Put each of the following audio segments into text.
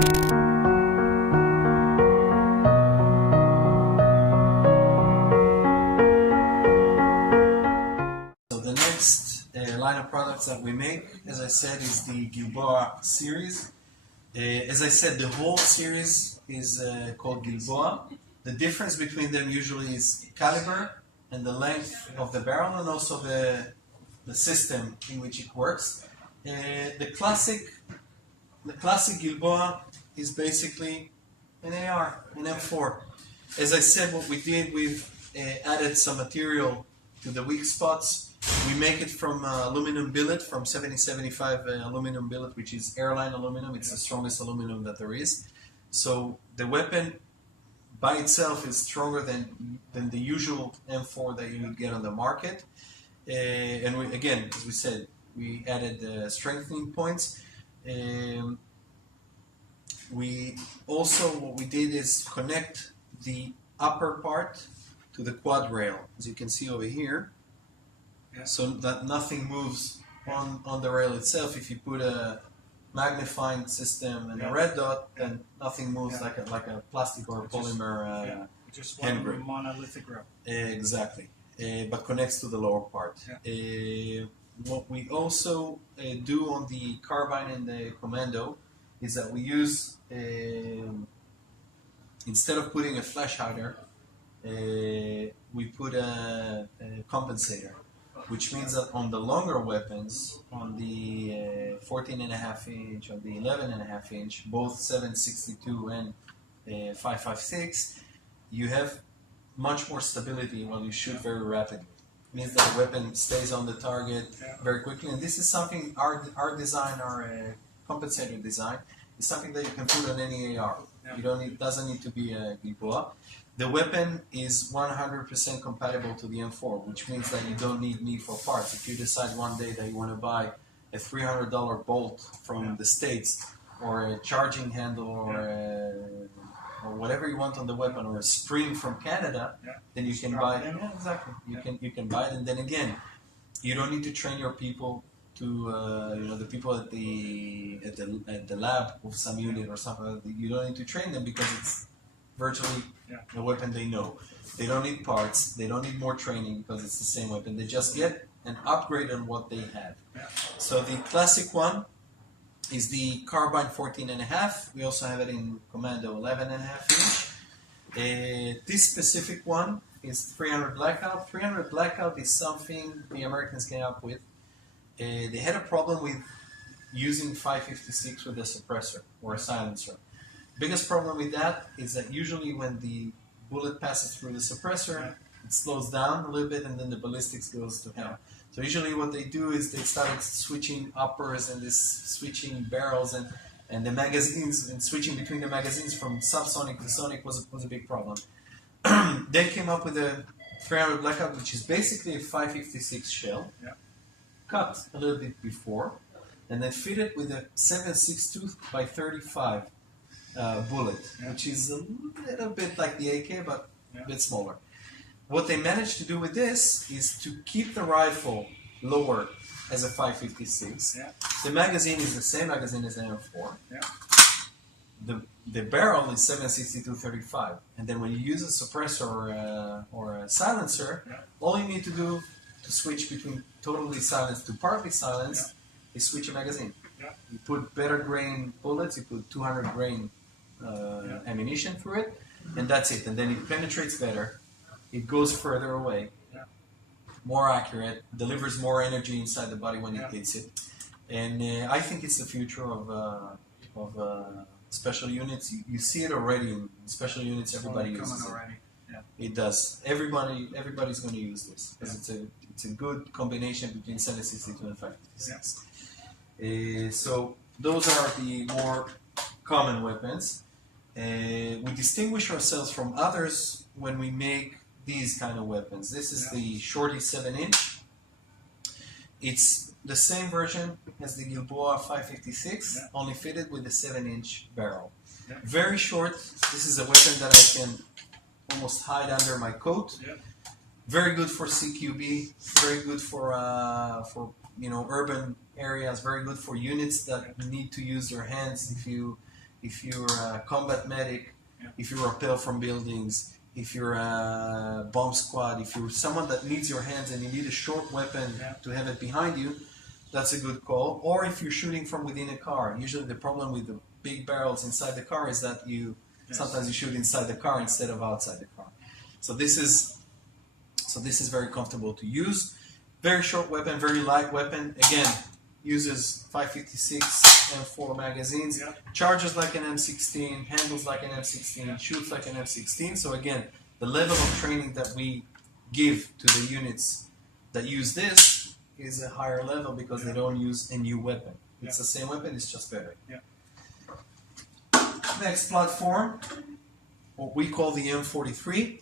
So the next line of products that we make, as I said, is the Gilboa series. As I said, the whole series is called Gilboa. The difference between them usually is caliber and the length of the barrel, and also the system in which it works. The classic Gilboa is basically an AR, an M4. As I said, what we did, we've added some material to the weak spots. We make it from aluminum billet, from 7075 aluminum billet, which is airline aluminum. It's the strongest aluminum that there is. So the weapon by itself is stronger than the usual M4 that you would get on the market. And we, again, as we said, we added strengthening points. We also, what we did is connect the upper part to the quad rail, as you can see over here. Yeah. So that nothing moves on the rail itself. If you put a magnifying system and a red dot, then nothing moves like a plastic or a polymer just hand one grip. monolithic row. Exactly, but connects to the lower part. What we also do on the carbine and the commando is that we use, instead of putting a flash hider, we put a compensator, which means that on the longer weapons, on the 14.5 inch, on the 11.5 inch, both 7.62 and 5.56, you have much more stability when you shoot very rapidly. It means that the weapon stays on the target very quickly, and this is something our design, our compensator design, is something that you can put on any AR. You don't need, doesn't need to be a Gilboa. The weapon is 100% compatible to the M4, which means that you don't need me for parts. If you decide one day that you want to buy a $300 bolt from the States, or a charging handle, or whatever you want on the weapon, or a spring from Canada, then you can buy it. Yeah, exactly. You can buy it, and then again, you don't need to train your people to the people at the lab of some unit or something. You don't need to train them because it's virtually a weapon they know. They don't need parts. They don't need more training because it's the same weapon. They just get an upgrade on what they have. So the classic one is the carbine 14.5. We also have it in Commando 11.5 inch. This specific one is 300 blackout. 300 blackout is something the Americans came up with. They had a problem with using 5.56 with a suppressor or a silencer. Biggest problem with that is that usually when the bullet passes through the suppressor, it slows down a little bit and then the ballistics goes to hell. So usually what they do is they started switching uppers and this switching barrels and the magazines, and switching between the magazines from subsonic to sonic was a big problem. They came up with a 300 blackout, which is basically a 5.56 shell, cut a little bit before, and then fitted with a 7.62 by 35 bullet, which is a little bit like the AK, but a bit smaller. What they managed to do with this is to keep the rifle lower as a 5.56. The magazine is the same magazine as an M4. The barrel is 7.62-35, and then when you use a suppressor or a silencer, all you need to do to switch between totally silenced to partly silenced is switch a magazine. You put better grain bullets, you put 200 grain ammunition through it, and that's it. And then it penetrates better, it goes further away, more accurate, delivers more energy inside the body when it hits it. And I think it's the future of special units. You see it already in special units. Everybody uses it. It does. Everybody's going to use this because it's a good combination between 7.62 and 5.56. So those are the more common weapons. We distinguish ourselves from others when we make these kind of weapons. This is the Shorty 7-inch. It's the same version as the Gilboa 5.56, only fitted with a 7-inch barrel. Very short. This is a weapon that I can almost hide under my coat. Very good for CQB. Very good for urban areas. Very good for units that need to use their hands. if you're a combat medic, if you rappel from buildings, if you're a bomb squad, if you're someone that needs your hands and you need a short weapon to have it behind you, that's a good call. Or if you're shooting from within a car. Usually the problem with the big barrels inside the car is that sometimes you shoot inside the car instead of outside the car. So this is very comfortable to use. Very short weapon, very light weapon. Again, uses 5.56 M4 magazines, charges like an M16, handles like an M16, shoots like an M16. So again, the level of training that we give to the units that use this is a higher level because they don't use a new weapon. It's the same weapon, it's just better. Next platform, what we call the M43.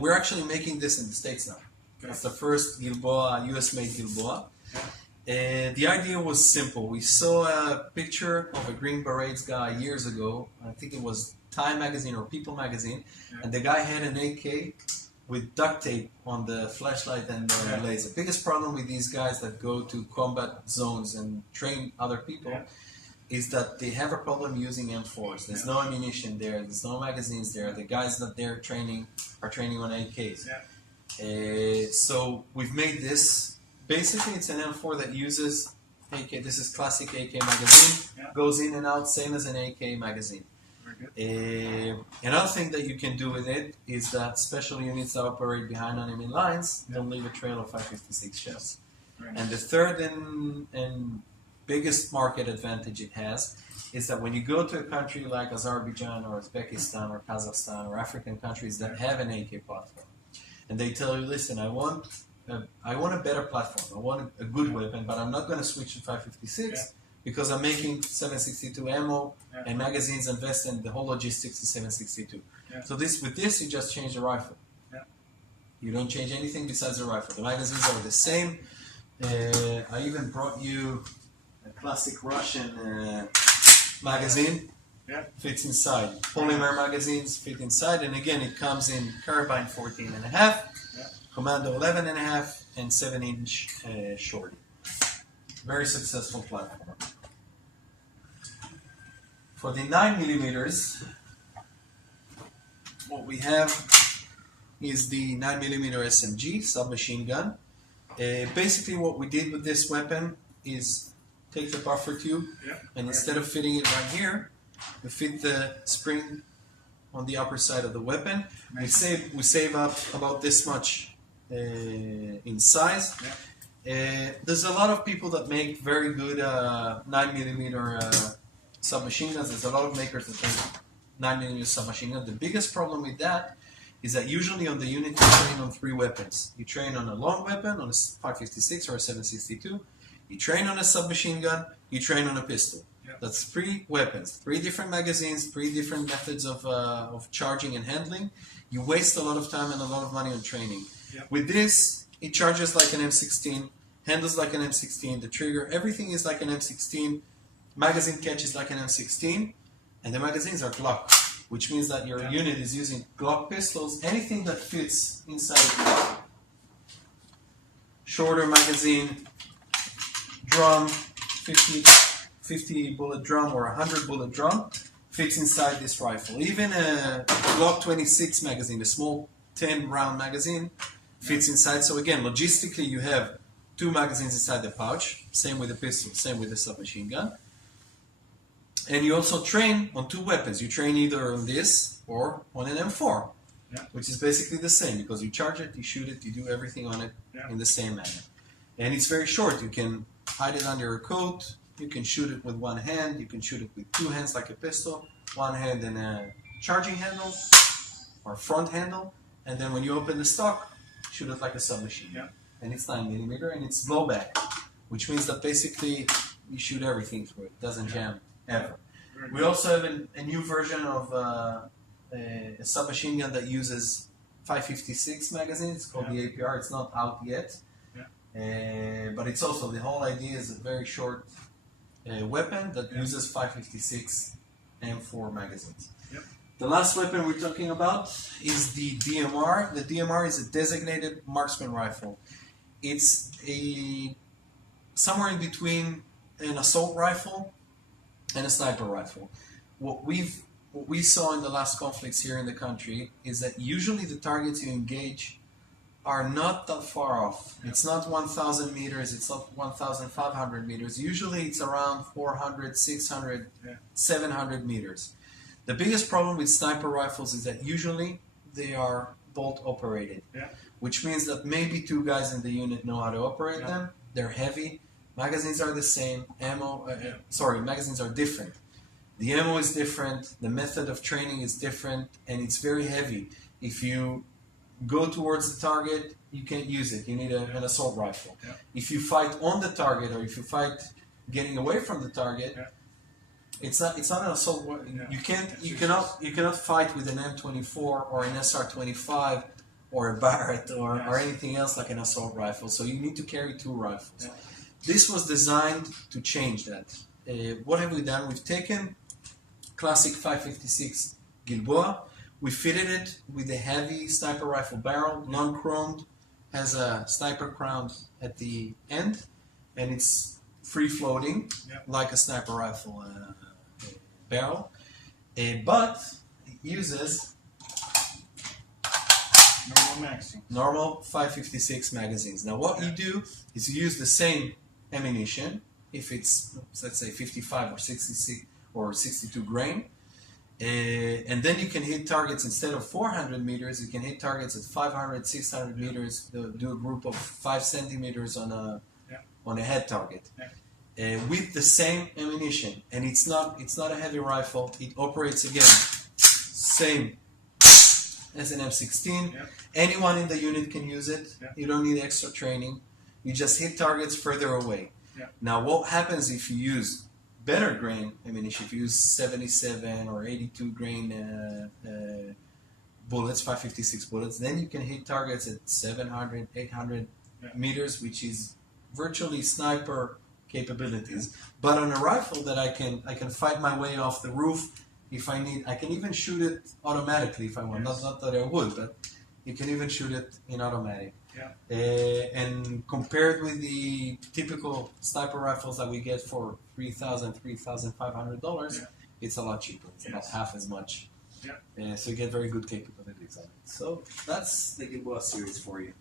We're actually making this in the States now. It's the first Gilboa, US-made Gilboa. The idea was simple. We saw a picture of a Green Berets guy years ago. I think it was Time magazine or People magazine, and the guy had an AK with duct tape on the flashlight and the laser. Biggest problem with these guys that go to combat zones and train other people is that they have a problem using M4s. There's no ammunition there. There's no magazines there. The guys that they're training are training on AKs. So we've made this. Basically, it's an M4 that uses AK. This is classic AK magazine. Goes in and out, same as an AK magazine. Another thing that you can do with it is that special units that operate behind enemy lines don't leave a trail of 5.56 shells. And the third and biggest market advantage it has is that when you go to a country like Azerbaijan or Uzbekistan or Kazakhstan or African countries that have an AK platform, and they tell you, listen, I want a better platform, I want a good weapon, but I'm not going to switch to 5.56 because I'm making 7.62 ammo and magazines and vests and the whole logistics is 7.62. So with this, you just change the rifle. You don't change anything besides the rifle. The magazines are the same. I even brought you a classic Russian magazine. Fits inside. Polymer magazines fit inside, and again, it comes in carbine 14.5, Commando 11.5, and 7-inch shorty. Very successful platform. For the 9mm, what we have is the 9mm SMG submachine gun. Basically, what we did with this weapon is take the buffer tube, and instead of fitting it right here, we fit the spring on the upper side of the weapon. We save up about this much in size. There's a lot of people that make very good 9mm submachine guns. There's a lot of makers that make 9mm submachine guns. The biggest problem with that is that usually on the unit you train on 3 weapons. You train on a long weapon, on a 5.56 or a 7.62. You train on a submachine gun. You train on a pistol. That's 3 weapons, 3 different magazines, 3 different methods of charging and handling. You waste a lot of time and a lot of money on training. With this, it charges like an M16, handles like an M16, the trigger, everything is like an M16, magazine catch is like an M16, and the magazines are Glock, which means that your unit is using Glock pistols. Anything that fits inside shorter magazine, drum, 50 bullet drum or 100 bullet drum fits inside this rifle. Even a Glock 26 magazine, a small 10 round magazine, fits inside. So again, logistically you have 2 magazines inside the pouch, same with the pistol, same with the submachine gun. And you also train on 2 weapons. You train either on this or on an M4, which is basically the same because you charge it, you shoot it, you do everything on it in the same manner. And it's very short. You can hide it under a coat. You can shoot it with 1 hand. You can shoot it with 2 hands like a pistol. 1 hand and a charging handle or front handle. And then when you open the stock, shoot it like a submachine. And it's 9mm and it's blowback, which means that basically you shoot everything through it. It doesn't jam ever. We also have a new version of a submachine gun that uses 5.56 magazine. It's called the APR. It's not out yet. But it's also, the whole idea is a very short weapon that uses 5.56 M4 magazines. The last weapon we're talking about is the DMR. The DMR is a designated marksman rifle. It's somewhere in between an assault rifle and a sniper rifle. What we saw in the last conflicts here in the country is that usually the targets you engage are not that far off. It's not 1,000 meters, it's not 1,500 meters. Usually it's around 400, 600, 700 meters. The biggest problem with sniper rifles is that usually they are bolt operated, which means that maybe 2 guys in the unit know how to operate them. They're heavy. Magazines are the same. Magazines are different. The ammo is different. The method of training is different, and it's very heavy. If you go towards the target, you can't use it. You need an assault rifle. If you fight on the target, or if you fight getting away from the target, it's not an assault. You cannot fight with an M24 or an SR25 or a Barrett or anything else like an assault rifle. So you need to carry 2 rifles. This was designed to change that. What have we done? We've taken classic 5.56 Gilboa. We fitted it with a heavy sniper rifle barrel, non-chromed, has a sniper crown at the end, and it's free-floating like a sniper rifle barrel, but it uses normal 5.56 magazines. Now what you do is you use the same ammunition, if it's, let's say, 55 or 66 or 62 grain, and then you can hit targets instead of 400 meters, you can hit targets at 500, 600 meters, do a group of 5 centimeters on a head target. With the same ammunition, and it's not a heavy rifle. It operates again same as an M16. Anyone in the unit can use it. You don't need extra training. You just hit targets further away. Now, what happens if you use better grain ammunition? If you use 77 or 82 grain bullets, 5.56 bullets, then you can hit targets at 700, 800 meters, which is virtually sniper capabilities. But on a rifle that I can fight my way off the roof if I need. I can even shoot it automatically if I want. Not that I would, but you can even shoot it in automatic. And compared with the typical sniper rifles that we get for $3,000, $3,500, it's a lot cheaper. It's about half as much. So you get very good capabilities on it. So that's the Gilboa series for you.